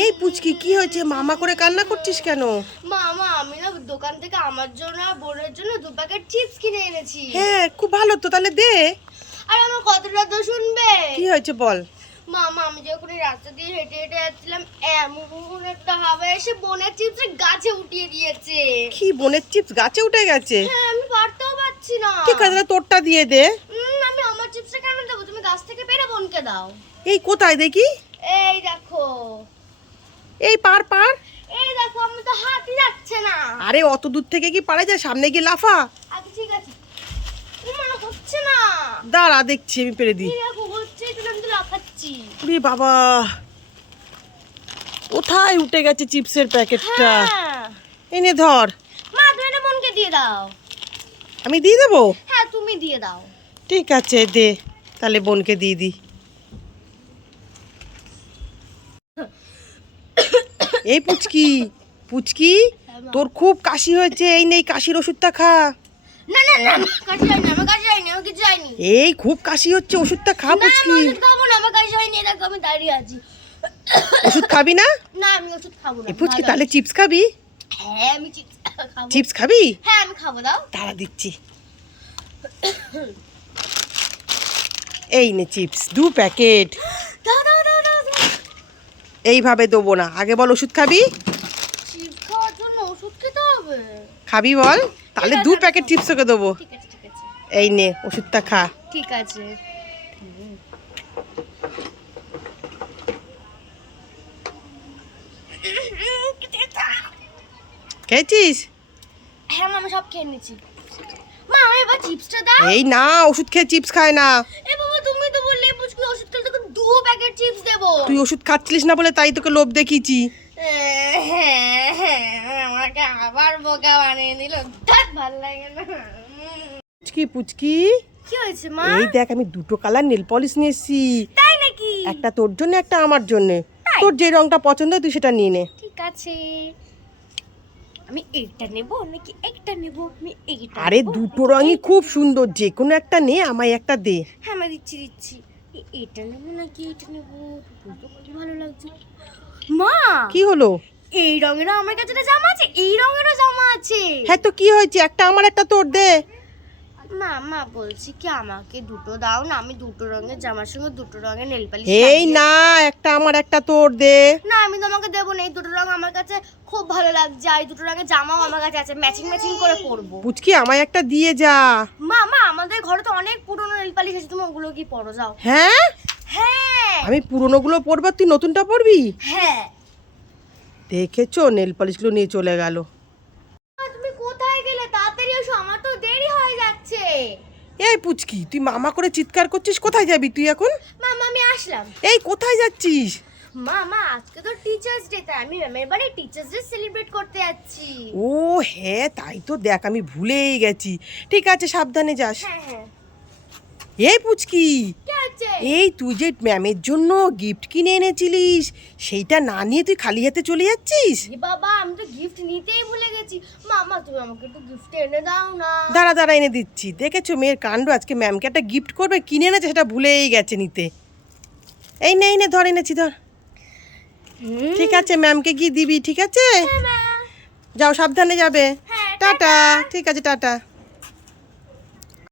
এই পুচকি কি হয়েছে? মামা করে কান্না করছিস কেন? মামা আমি না দোকান থেকে আমার জন্য আর বোনের জন্য দু প্যাকেট চিপস কিনে এনেছি। হ্যাঁ খুব ভালো তো তাহলে দে। আর আমার কথাটা তো শুনবে। কি হয়েছে বল? মামা আমি যখন এই রাস্তা দিয়ে হেঁটে হেঁটে যাচ্ছিলাম এমন একটা হাওয়া এসে বোনের চিপস গাছে উঠিয়ে দিয়েছে। কি বোনের চিপস গাছে উঠে গেছে? হ্যাঁ আমি পারতেও পারছি না। ঠিক আছে তাহলে তোরটা দিয়ে দে। আমি আমার চিপসটা কেন দেবো? তুমি গাছ থেকে পেরে বোনকে দাও। এই কোথায় দেখি? এই দেখো। এই পার পার। এই দেখো আমি তো হাতই যাচ্ছে না। আরে অত দূর থেকে কি পারা যায়? সামনে গিয়ে লাফা। আচ্ছা ঠিক আছে। হচ্ছে না। দাঁড়া দেখছি আমি পেরে দিই। হচ্ছে আমি তো লাফাচ্ছি। রে বাবা। কোথায় উঠে গেছে চিপসের প্যাকেটটা? হ্যাঁ। এনে ধর। মা তুমি এটা বোনকে দিয়ে দাও। আমি দিয়ে দেবো? হ্যাঁ তুমি দিয়ে দাও। ঠিক আছে দে। তাহলে বোনকে দিয়ে দিই। এই পুচকি পুচকি তোর খুব কাশি হয়েছে এই নেই কাশির ওষুধটা খা। এই খুব কাশি হচ্ছে ওষুধটা খা পুচকি। ওষুধ খাবি না না? আমি ওষুধ খাব না এই পুচকি তাহলে চিপস খাবি? হ্যাঁ আমি চিপস খাব। চিপস খাবি? হ্যাঁ আমি খাব দাও। তারা দিচ্ছি। এই নে চিপস দু প্যাকেট দাও দাও দাও দাও দাও এইভাবে দেবো না। আগে বল ওষুধ খাবি? খাবি বল। তাহলে দু প্যাকেট চিপস ওকে দেবো। এই নে ওষুধটা খা। ঠিক আছে। খেয়েছিস? হ্যাঁ আমি সব খেয়ে নিচ্ছি মা এবার চিপসটা দাও। এই না ওষুধ খেয়ে চিপস খায় না এ বাবা তুমি তো বললে পুচকি ওষুধ খেলে তোকে দু প্যাকেট চিপস দেবো। তুই ওষুধ খাচ্ছিলিস না বলে তাই তোকে লোভ দেখিয়েছি। হ্যাঁ হ্যাঁ আমাকে আবার বোকা বানিয়ে দিল। ভালো লাগে না। পুচকি পুচকি। কি হয়েছে মা? এই দেখ আমি দুটো কালার নেল পলিশ নিয়ে এসেছি। তাই নাকি? একটা তোর জন্য একটা আমার জন্য। তোর যে রংটা পছন্দ হয় তুই সেটা নিয়ে নে। ঠিক আছে। আমি এইটা নেব নাকি একটা নেব? আমি এইটা আরে দুটো রঙই খুব সুন্দর। যে কোনো একটা নে আমায় একটা দে। হ্যাঁ আমি দিচ্ছি দিচ্ছি। এটা নেব নাকি এটা নেব? দুটো তো খুব ভালো লাগছে। মা! কি হলো? এই রঙেরও আমার কাছে একটা জামা আছে এই রঙেরও জামা আছে। হ্যাঁ তো কি হয়েছে? একটা আমার একটা তোর দে। মা মা বলছি কি আমাকে দুটো দাও না আমি দুটো রঙের জামার সঙ্গে দুটো রঙের নেল পালিশ এই না একটা আমার একটা তোর দে। না আমি তোমাকে দেবো না এই দুটো রঙ আমার কাছে খুব ভালো লাগছে আর এই দুটো রঙের জামাও আমার কাছে আছে ম্যাচিং ম্যাচিং করে পরবো। পুচকি আমায় একটা দিয়ে যা। মা মা আমাদের ঘরে তো অনেক পুরনো নেল পালিশ আছে তুমি ওগুলো কি পরো যাও। হ্যাঁ? হ্যাঁ। আমি পুরনোগুলো পরবো তুই নতুনটা পরবি? হ্যাঁ। দেখেছ নেল পলিশগুলো নিয়ে চলে গেল মা, তুমি কোথায় গেলে তাড়াতাড়ি এসো আমার তো দেরি হয়ে যাচ্ছে এই পুচকি? তুই মামা করে চিৎকার করছিস কোথায় যাবি তুই এখন? মামা আমি আসলাম। এই কোথায় যাচ্ছিস? মা মা আজকে তো টিচার্স ডে তাই আমি ম্যামের বাড়ি টিচার্স ডে সেলিব্রেট করতে যাচ্ছি। ও হ্যাঁ তাই তো দেখ আমি ভুলেই গেছি। ঠিক আছে সাবধানে যাস। হ্যাঁ হ্যাঁ। এই পুচকি! এই তুই যে ম্যামের জন্য গিফট কিনে এনেছিলিস সেইটা না নিয়ে তুই খালি হাতে চলে যাচ্ছিস? বাবা আমি তো গিফট নিতেই ভুলে গেছি। মামা তুমি আমাকে একটু গিফট এনে দাও না। দাঁড়া দাঁড়া এনে দিচ্ছি। দেখেছ মেয়ের কাণ্ড আজকে ম্যামকে একটা গিফট করবে কিনে এনেছে সেটা ভুলেই গেছে নিতে। এই নে এই নে ধর এনেছি ধর। ঠিক আছে ম্যামকে গিয়ে দিবি ঠিক আছে? হ্যাঁ। যাও সাবধানে যাবে। হ্যাঁ, টাটা। ঠিক আছে টাটা।